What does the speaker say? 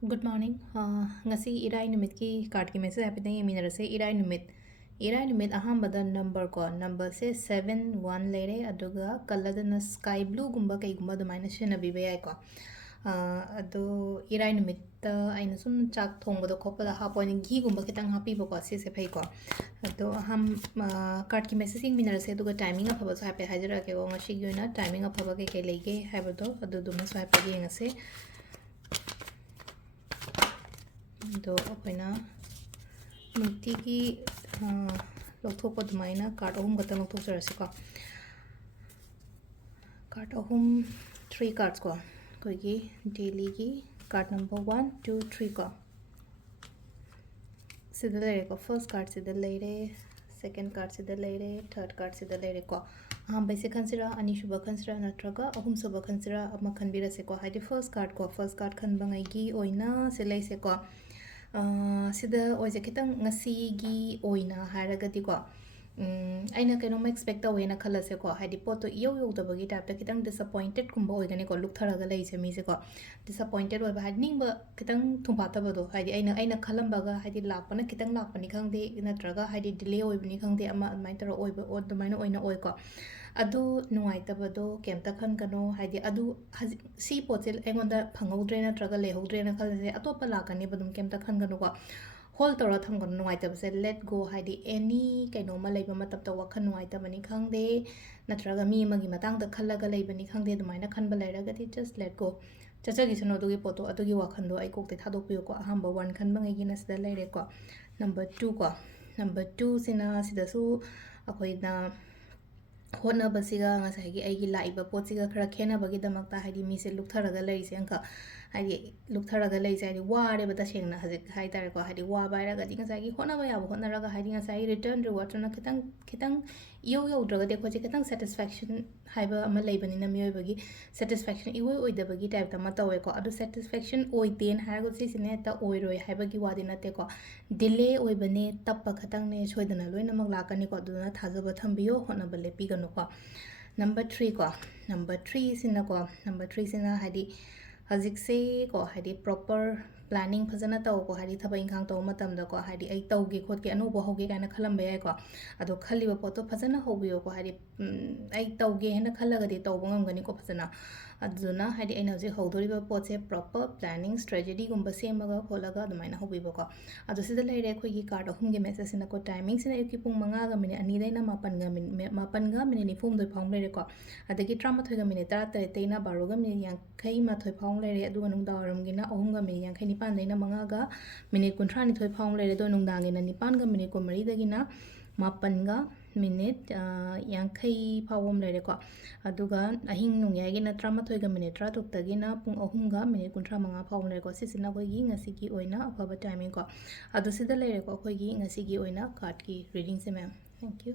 Good morning. Ngasi irai numit ki card ki message happy thing minara se irai numit ahambada number ko number se 71 lere aduga kalada na sky blue gumba kai gumba dumaina shena bibe ai ko ado irai numit aina sum chak thongba do khopa da hapoin gi gumba kitang happy bo ko se phai ko ado aham card ki messaging minara se aduga timing afaba so happy hajara ke go ngashi gi na timing afaba ke ke lege habado ado dum so happy gi ngase do akoina nutigi lokthokpa dumaina card ahum gata lokthokjarasi ko card ahum 3 cards ko koigi daily gi card number 1 2 3 ko sida lere ko first card sida lere second card sida lere third card sida lere ko ahamba se khansira ani shuba khansira natraga ahum suba khansira ama khanbira se ko haidi first card khanba ngai gi oina se lai se ko sida oise kitang ngasigi oina haragati ko aina kaino ma expect awena khala se ko haidi poto yo yo dabagi tapta kitang disappointed kumba oigani ko look tharaga lai se mi se ko disappointed oiba haidi ningba kitang thumpa tabado haidi aina khalamba ga haidi lapana kitang lapani khangde natraga haidi delay oibani khangde ama mai tara oiba odumaina oina oi ko adu nuai tabado kemta khan kano haidi adu si potel engonda phangodre natraga lehodre na khalse atopa lakani badum kemta khan kano ko hold tawra thamgon nuai tabse let go haidi any kaino ma leiba matab ta wakhan nuai tabani khangde natraga mi magi matang da khalaga leibani khangde dumaina khanba leiraga ti just let go chachagi sano dugi poto adugi wakhan do ai kokte thadok piyo ko ahamba 1 khanba ngai gina sida leire ko number 2 ko number 2 sina sida su akoina ꯍꯣꯠꯅꯕꯁꯤꯒ ꯉꯁꯥꯏꯒꯤ ꯑꯩꯒꯤ ꯂꯥꯛꯏꯕ ꯄꯣꯠꯁꯤꯒ ꯈꯔ ꯈꯦꯠꯅꯕꯒꯤꯗꯃꯛꯇ ꯍꯥꯏꯗꯤ ꯃꯤꯁꯦ ꯂꯨꯞꯊꯔꯒ ꯂꯩꯔꯤꯁꯦ ꯑꯪꯀ ꯍꯥꯏꯗꯤ ꯂꯨꯞꯊꯔꯒ ꯂꯩꯔꯤꯁꯦ ꯍꯥꯏꯗꯤ ꯋꯥꯔꯦꯕ ꯇꯁꯦꯡꯅ ꯍꯧꯖꯤꯛ ꯍꯥꯏꯇꯥꯔꯦꯀꯣ ꯍꯥꯏꯗꯤ ꯋꯥꯕ ꯍꯥꯏꯔꯒꯗꯤ ꯉꯁꯥꯏꯒꯤ ꯍꯣꯠꯅꯕ ꯌꯥꯕ ꯍꯣꯠꯅꯔꯒ ꯍꯥꯏꯗꯤ ꯉꯁꯥꯏꯒꯤ ꯔꯤꯇꯔꯟ ꯔꯤꯋꯥꯔꯗꯇꯨꯅ ꯈꯤꯇꯪ ꯏꯌꯧ ꯌꯧꯗ꯭ꯔꯒꯗꯤ ꯑꯩꯈꯣꯏꯁꯦ ꯈꯤꯇꯪ ꯁꯦꯇꯤꯁꯐꯦꯛꯁꯟ ꯍꯥꯏꯕ ꯑꯃ ꯂꯩꯕꯅꯤꯅ ꯃꯤꯑꯣꯏꯕꯒꯤ ꯁꯦꯇꯤꯁꯐꯦꯛꯁꯟ ꯏꯑꯣꯏ ꯑꯣꯏꯗꯕꯒꯤ ꯇꯥꯏꯞꯇ ꯑꯃ ꯇꯧꯋꯦꯀꯣ ꯑꯗꯨ ꯁꯦꯇꯤꯁꯐꯦꯛꯁꯟ ꯑꯣꯏꯗꯦꯅ ꯍꯥꯏꯔꯒ ꯁꯤꯁꯤꯅ ꯍꯦꯛꯇ ꯑꯣꯏꯔꯣꯏ ꯍꯥꯏꯕꯒꯤ ꯋꯥꯗꯤ ꯅꯠꯇꯦꯀꯣ ꯗꯤꯂꯦ ꯑꯣꯏꯕꯅꯦ ꯇꯞꯄ ꯈꯇꯪꯅꯦ ꯁꯣꯏꯗꯅ ꯂꯣꯏꯅꯃꯛ ꯂꯥꯛꯀꯅꯤꯀꯣ ꯑꯗꯨꯅ ꯊꯥꯖꯕ ꯊꯝꯕꯤꯌꯣ ꯍꯣꯠꯅꯕ ꯂꯦꯞꯄꯤꯒꯅꯨꯀꯣ number 3 ko number 3 sina ko number 3 sina haidi hazikse ko haidi proper planning phajana taw ko haidi thaba inkhang taw matam da ko haidi ai tawge khotke anobo hoge kaina khalambe ai ko ado khaliba poto phajana hobiyo ko haidi ai tawge hena khalaga de tawbo ngamgani ko phajana aduna haidi aina hoje hodoriba potse proper planning strategy gumba semaga kholaga adumaina hobibo ko ado sida leire khoi gi card ahum ge message sina ko timing sina yuki pung manga ga minute ani daina mapan ga minute ni phum doi phang leire ko adagi 13 ga minute 13 teina 12 ga minute yankai ma thoi phang leire adu ga nungda waram gi na ahum ga minute yankai ni pan daina manga ga minute 13 ni thoi phang leire do nungda gi na ni pan ga minute ko mari dagi na mapan ga minute yankai phawom leire ko aduga ahing nungyai gi na 13 ga minute 13 tagi na pung ahum ga minute 35 phawom leire ko sisina khoi gi ngasi gi oina afaba timing ko adu sida leire ko khoi gi ngasi gi oina card ki reading se ma'am thank you